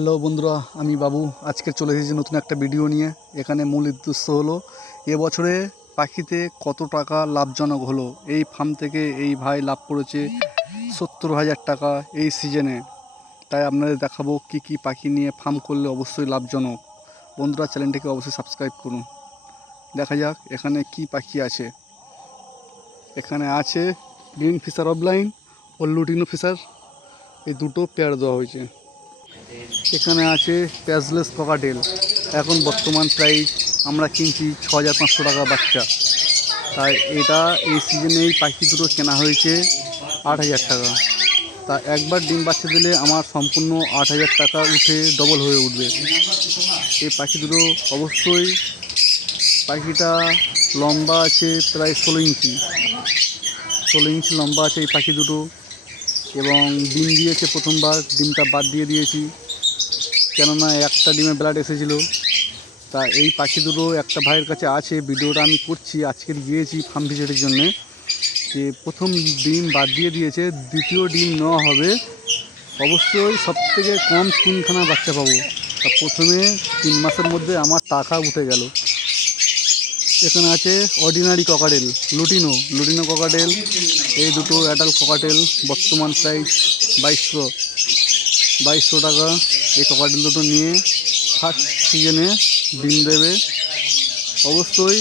Hello বন্ধুরা, আমি বাবু। আজকে চলে এসেছি নতুন একটা ভিডিও নিয়ে। এখানে মূল উদ্দেশ্য হলো এবছরে পাখিতে কত টাকা লাভজনক হলো। এই ফার্ম থেকে এই ভাই লাভ করেছে 70,000 টাকা এই সিজনে। তাই আপনাদের দেখাবো কি কি পাখি নিয়ে ফার্ম করলে অবশ্যই লাভজনক। বন্ধুরা, চ্যানেলটিকে অবশ্যই সাবস্ক্রাইব করুন। দেখা যাক এখানে কি পাখি আছে। এখানে আছে গ্রিন ফিশার অফলাইন ও লুটিনো ফিশার, এই দুটো পেয়ার দেওয়া হয়েছে। এখানে আছে প্যাচলেস ককাটেল। এখন বর্তমান প্রাইস আমরা কিনছি 6,500 টাকা বাচ্চা। তাই এটা এই সিজনে এই পাখি দুটো কেনা হয়েছে 8,000 টাকা। তা একবার ডিম বাচ্চা দিলে আমার সম্পূর্ণ 8,000 টাকা উঠে ডবল হয়ে উঠবে। এই পাখি দুটো অবশ্যই, পাখিটা লম্বা আছে প্রায় 16 ইঞ্চি লম্বা আছে এই পাখি দুটো। এবং ডিম দিয়েছে প্রথমবার, ডিমটা বাদ দিয়ে দিয়েছি কেননা একটা ডিমে ব্লাড এসেছিলো। তা এই পাখি দুটো একটা ভাইয়ের কাছে আছে, ভিডিওটা আমি করছি আজকে গিয়েছি ফার্ম ভিজিটের জন্যে। যে প্রথম ডিম বাদ দিয়ে দিয়েছে, দ্বিতীয় ডিম নেওয়া হবে। অবশ্যই সবথেকে কম 3খানা বাচ্চা পাবো। তা প্রথমে 3 মাসের মধ্যে আমার টাকা উঠে গেল। এখানে আছে অর্ডিনারি ককাটেল, লুটিনো ককাটেল। এই দুটো অ্যাডাল্ট ককাটেল, বর্তমান প্রাইস 2200 টাকা। এই ককাটেল দুটো নিয়ে ফার্স্ট সিজনে ডিম দেবে। অবশ্যই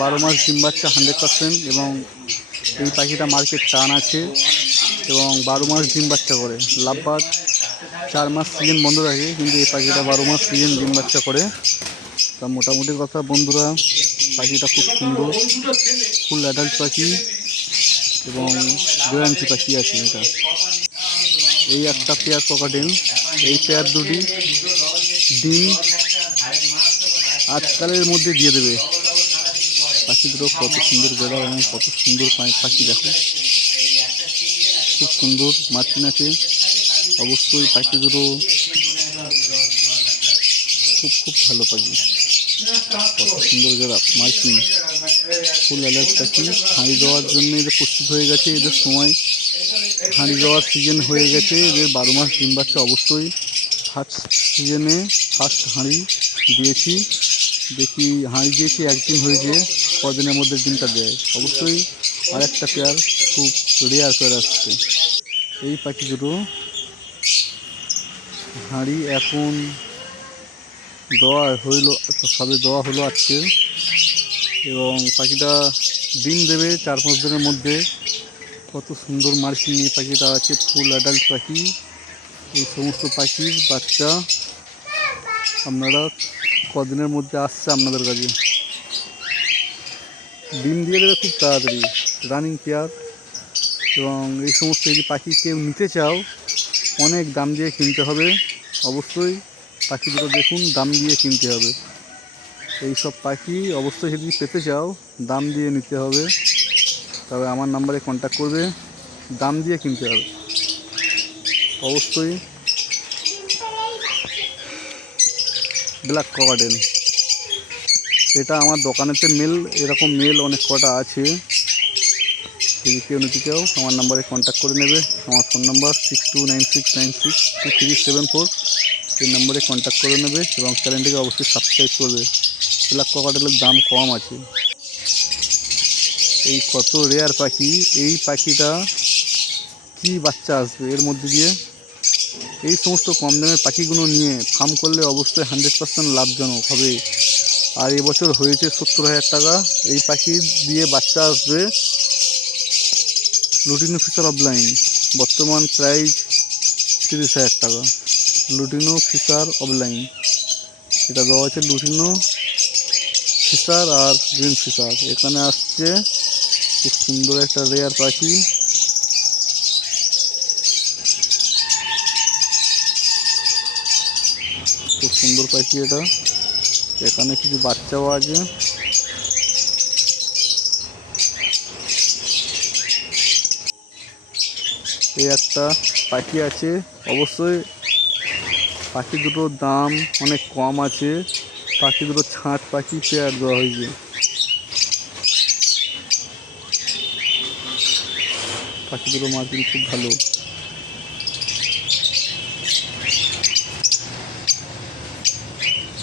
12 মাস ডিম বাচ্চা 100%। এবং এই পাখিটা মার্কেট টান আছে এবং 12 মাস ডিম বাচ্চা করে। লাভবাদ 4 মাস সিজন বন্ধ রাখে, কিন্তু এই পাখিটা 12 মাস সিজন ডিম বাচ্চা করে। তা মোটামুটি কথা বন্ধুরা, পাখিটা খুব সুন্দর, ফুল অ্যাডাল্ট পাখি এবং গ্যারান্টি পাখি আছে এটা। এই একটা পেয়ার ককাটেল, এই পেয়ার দুটি ডিম আজকালের মধ্যে দিয়ে দেবে। পাখি দুটো কত সুন্দর বেড়া এবং কত সুন্দর পাখি দেখো, খুব সুন্দর মার্কিন আছে। অবশ্যই পাখি দুটো খুব ভালো পাখি, কত সুন্দর গেরা মার্কিন, ফুল অ্যালার্ট পাখি। হাঁড়ি দেওয়ার জন্য এদের প্রস্তুত হয়ে গেছে, এদের সময় হাঁড়ি দেওয়ার সিজন হয়ে গেছে। এদের 12 মাস ডিম বাচ্চা অবশ্যই ফার্স্ট সিজনে ফার্স্ট হাঁড়ি দিয়েছি। দেখি হাঁড়ি দিয়েছি, একদিন হয়েছে, কদিনের মধ্যে ডিমটা দেয়। অবশ্যই আর একটা পেয়ার খুব রেয়ার পেয়ার আসছে। এই পাখি দুটো হাঁড়ি এখন দেওয়া হইলো, সবে দেওয়া হলো আজকে। এবং পাখিটা ডিম দেবে 4-5 দিনের মধ্যে। কত সুন্দর মার্কিং নিয়ে পাখিটা আছে, ফুল অ্যাডাল্ট পাখি। এই সমস্ত পাখির বাচ্চা আপনারা কদিনের মধ্যে আসছে আপনাদের কাছে, ডিম দিয়ে দেবে খুব তাড়াতাড়ি, রানিং পেয়ার। এবং এই সমস্ত যদি পাখি কেউ নিতে চাও অনেক দাম দিয়ে কিনতে হবে। অবশ্যই পাখি দুটো দেখুন, দাম দিয়ে কিনতে হবে। এই সব পাখি অবশ্যই যদি পেতে চাও দাম দিয়ে নিতে হবে। তবে আমার নাম্বারে কন্ট্যাক্ট করবে, দাম দিয়ে কিনতে হবে অবশ্যই। ব্ল্যাক ককাটেল, এটা আমার দোকানেতে মেল, এরকম মেল অনেক কটা আছে। যদি কেউ নিতে চাও আমার নাম্বারে কন্ট্যাক্ট করে নেবে। আমার ফোন নাম্বার 6296962374। এই নম্বরে কন্ট্যাক্ট করে নেবে এবং চ্যানেলটিকে অবশ্যই সাবস্ক্রাইব করবে। ব্ল্যাক ককাটেলের দাম কম আছে। এই কত রেয়ার পাখি, এই পাখিটা কি বাচ্চা আসবে এর মধ্যে দিয়ে। এই সমস্ত কম দামের পাখিগুলো নিয়ে ফার্ম করলে অবশ্যই 100% লাভজনক হবে। আর এবছর হয়েছে 70,000 টাকা। এই পাখি দিয়ে বাচ্চা আসবে লুটিনো ফিশার অফলাইন, বর্তমান প্রাইস 30,000 টাকা। লুটিনো ফিশার অফলাইন, এটা দেওয়া আছে লুটিনো ফিশার আর গ্রিন ফিশার। এখানে আসছে খুব সুন্দর একটা রেয়ার পাখি, খুব সুন্দর পাখি এটা। এখানে কিছু বাচ্চাও আছে। এই একটা পাখি আছে। অবশ্যই পাখি দুটোর দাম অনেক কম আছে। পাখি দুটো ছাঁট পাখি পেয়ার দেওয়া হয়েছে। পাখি দুটো মার্কিং খুব ভালো।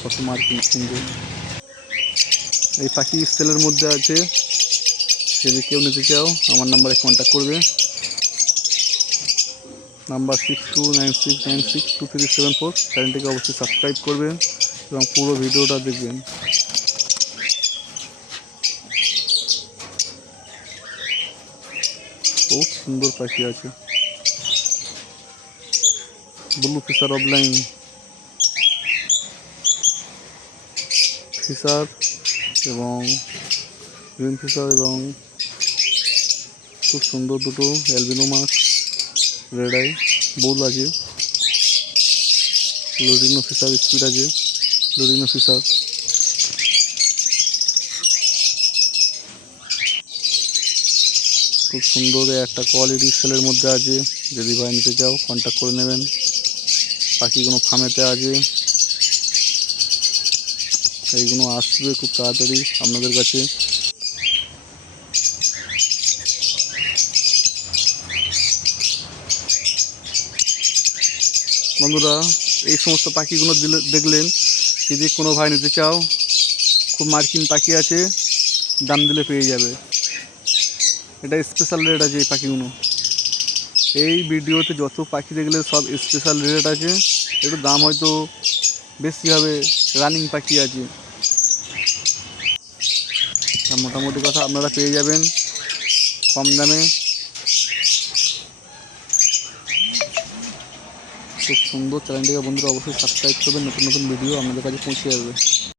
কত মার্কিং সুন্দর। এই পাখি সেলের মধ্যে আছে, যদি কেউ নিতে চাও আমার নাম্বারে কন্ট্যাক্ট করবে। নাম্বার 6296962374। চ্যানেলটিকে অবশ্যই সাবস্ক্রাইব করবেন এবং পুরো ভিডিওটা দেখবেন। বহুত সুন্দর পাখি আছে। ব্লু ফিশার অফলাইন ফিশার এবং গ্রিন ফিশার এবং খুব সুন্দর দুটো অ্যালবিনো মাছ, রেড আই বুল আছে, লুটিনো ফিশার স্পিড আছে, লুটিনো ফিশার। খুব সুন্দর একটা কোয়ালিটি সেলের মধ্যে আছে, যদি ভাই নিতে চাও কন্ট্যাক্ট করে নেবেন। পাখিগুলো ফার্মেতে আছে, এইগুলো আসবে খুব তাড়াতাড়ি আপনাদের কাছে। বন্ধুরা, এই সমস্ত পাখিগুলো দেখলেন, যদি কোনো ভাই নিতে চাও, খুব মার্কিন পাখি আছে, দাম দিলে পেয়ে যাবে। এটা স্পেশাল রেট আছে এই পাখিগুলো। এই ভিডিওতে যত পাখি দেখলে সব স্পেশাল রেট আছে, একটু দাম হয়তো বেশি হবে, রানিং পাখি আছে। মোটামুটি কথা আপনারা পেয়ে যাবেন কম দামে। খুব সুন্দর। চ্যানেলটিকে বন্ধুরা অবশ্যই সাবস্ক্রাইব করবেন, নতুন নতুন ভিডিও আপনাদের কাছে পৌঁছে যাবে।